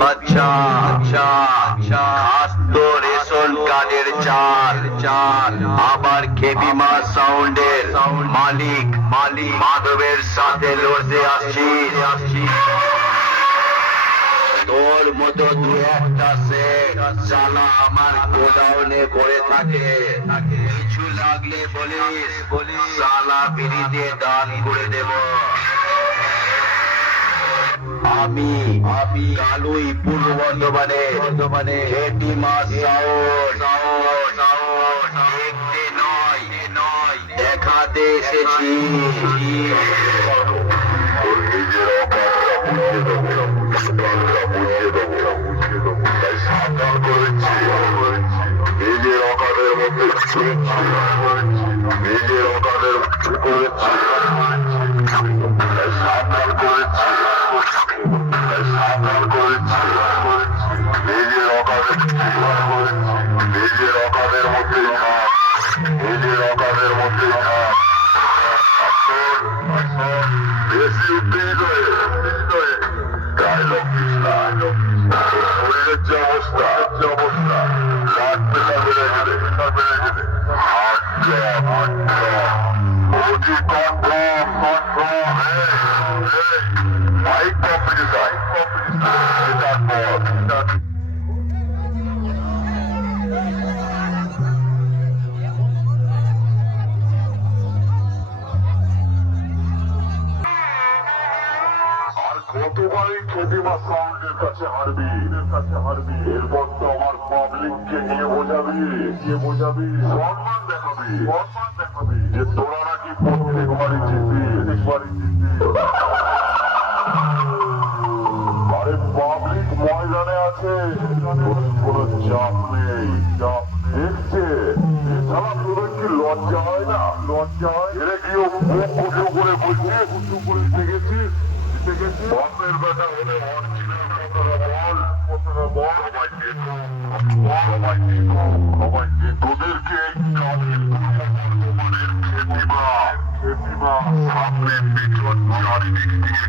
বাচ্চা আস্ত রেশন কার্ডের চাল আবার খেপিমা সাউন্ডের মালিক মাধবের সাথে লড়তে আসছি। তোর মতো দু একটা সে চালা আমার গোডাউনে পড়ে থাকে, কিছু লাগলে বলিস চালা ফিরিতে দান করে দেব। আমি কালুই পূর্ব বর্ধমানে খেপিমা সাউন্ড দেখতে নয় দেখাতে এসেছি। নিজের অকারের মধ্যে নিজের অকারের করেছি, সাবধান করেছি, নিজের অকারের মধ্যে নিজের অকারের মধ্যে বেশি উত্তেজিত হয়ে ডায়লগ শরীরের যে অবস্থা ব্লাড প্রেশার বেড়ে গেলে মাইক কম্পিটিশন এটার পর কতবারই খেপিমা সাউন্ডের কাছে হারবি, এরপর তো আমার পাবলিককে নিয়ে বোঝাবি সম্মান দেখাবি যে তোরা নাকি প্রত্যেকবারই জিতবি। আরে পাবলিক ময়দানে আছে, কোনো চাপ নেই। দেখছে সারা তোদের কি লজ্জা হয় না? এরা কি মুখ উঁচু করে বলছিস, দেখেছিস বাপের বেটা হলে তোদেরকে খেপিমা সামনে পিছন চারিদিক থেকে